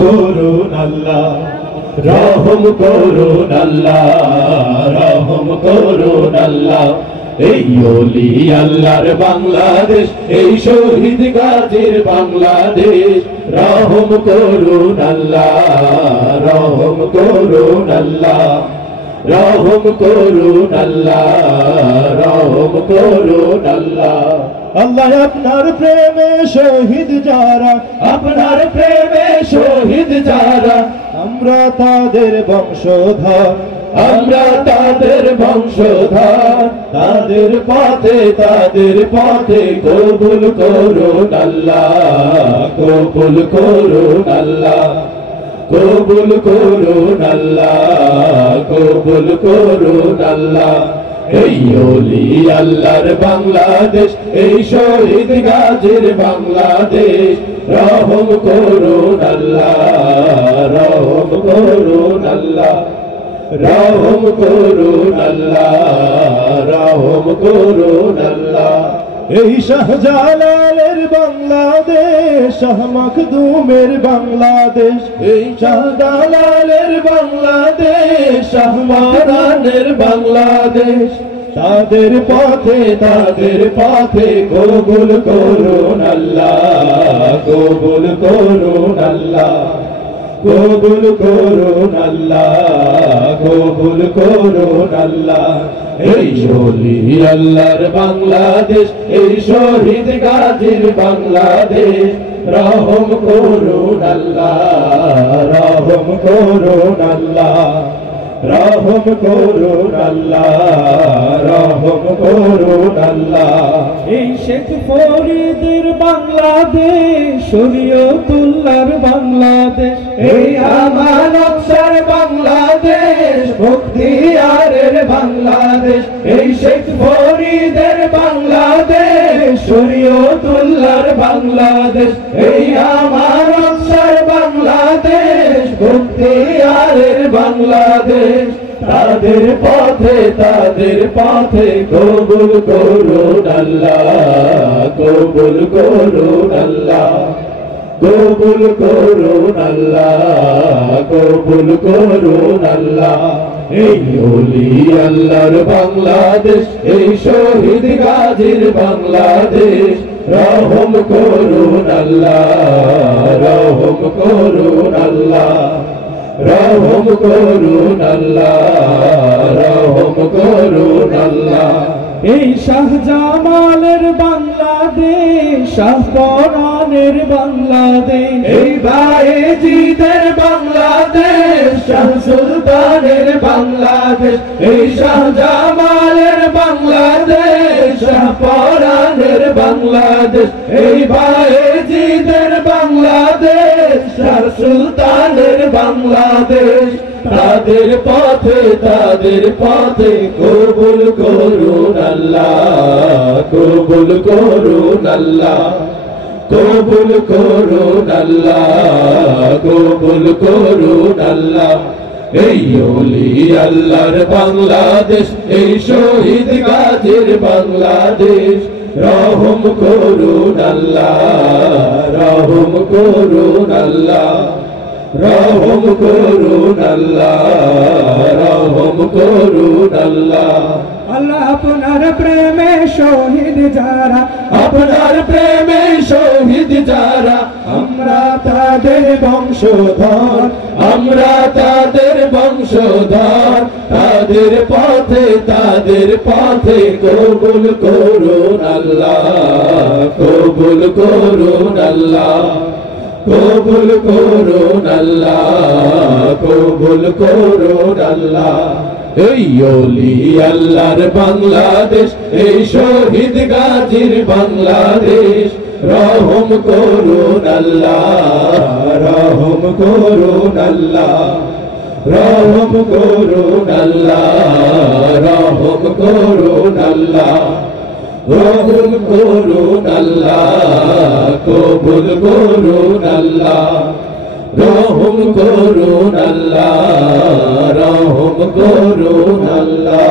করুন আল্লাহ, রহম করুন আল্লাহ, রহম করুন আল্লাহ। এই ওলি আল্লাহর বাংলাদেশ, এই শহীদ গাজীর বাংলাদেশ, রহম করুন আল্লাহ, রহম করুন আল্লাহ, রহম করুন আল্লাহ, রহম করুন আল্লাহ। আল্লাহ আপনার প্রেমে শহীদ যারা, আপনার প্রেমে শহীদ যারা, আমরা তাদের বংশধর, আমরা তাদের বংশধর। তাদের পথে কবুল করুন আল্লাহ, কবুল করুন আল্লাহ, কবুল করুন আল্লাহ, কবুল করুন আল্লাহ। এই ওলি আল্লাহর বাংলাদেশ, এই শহীদ গাজীর বাংলাদেশ, রহম করুন আল্লাহ, রহম করুন আল্লাহ, রহম করুন আল্লাহ, রহম করুন আল্লাহ। এই শাহজালালের বাংলাদেশ, শাহ মখদুমের বাংলাদেশ, এই শাহজালালের বাংলাদেশ, শাহ মারানের বাংলাদেশ। তাদের পথে কবুল করুন আল্লাহ, কবুল করুন আল্লাহ, কবুল করুন আল্লাহ, কবুল করুন আল্লাহ। এই ওলি আল্লাহর বাংলাদেশ, এই শহীদ গাজীর বাংলাদেশ, রহম করুন আল্লাহ, রহম করুন আল্লাহ, রহম করুন আল্লাহ, রহম করুন আল্লাহ। এই শেখ ফরিদের বাংলাদেশ, শরীয়তুল্লাহর বাংলাদেশ, এই আমানত শাহর বাংলাদেশ, মুখতিয়ারের বাংলাদেশ। এই শেখ ফরিদের বাংলাদেশ, শরীয়তুল্লাহর বাংলাদেশ। এই আমানত শাহর বাংলাদেশ, মুখতিয়ারের বাংলাদেশ। তাদের পথে কবুল করুন আল্লাহ, কবুল করুন আল্লাহ, কবুল করুন আল্লাহ, কবুল করুন আল্লাহ। এই ওলি আল্লাহর বাংলাদেশ, এই শহীদ গাজীর বাংলাদেশ, রহম করুন আল্লাহ, রহম করুন আল্লাহ, রহম করুন আল্লাহ, রহম করুন আল্লাহ। এই শাহজামালের বাংলাদেশ, শাহপরানের বাংলাদেশ, এই বায়েজিদের বাংলাদেশ, শাহ সুলতানের বাংলাদেশ। এই শাহজামালের বাংলাদেশ, শাহপরানের বাংলাদেশ। এই বায়েজিদের বাংলাদেশ, শাহ সুলতানের বাংলাদেশ। তাদের পথে কবুল করুন আল্লাহ, কবুল করুন আল্লাহ, কবুল করুন আল্লাহ, কবুল করুন আল্লাহ। এই ওলি আল্লাহর বাংলাদেশ, এই শহীদ গাজীর বাংলাদেশ, রহম করুন আল্লাহ, রহম করুন আল্লাহ, রহম করুন আল্লাহ, রহম করুন আল্লাহ। আল্লাহ আপনার প্রেমে শহীদ যারা, আপনার প্রেমে শহীদ যারা, আমরা তাদের বংশধর, আমরা তাদের বংশধর। তাদের পথে কবুল করুন আল্লাহ, কবুল করুন আল্লাহ, কবুল করুন আল্লাহ, কবুল করুন আল্লাহ। এই ওলি আল্লাহর বাংলাদেশ, এই শহীদ গাজীর বাংলাদেশ, রহম করুন আল্লাহ, রহম করুন আল্লাহ, রহম করুন আল্লাহ, রহম করুন আল্লাহ, রহম করুন আল্লাহ, কবুল করুন আল্লাহ, রহম করুন আল্লাহ, রহম করুন আল্লাহ।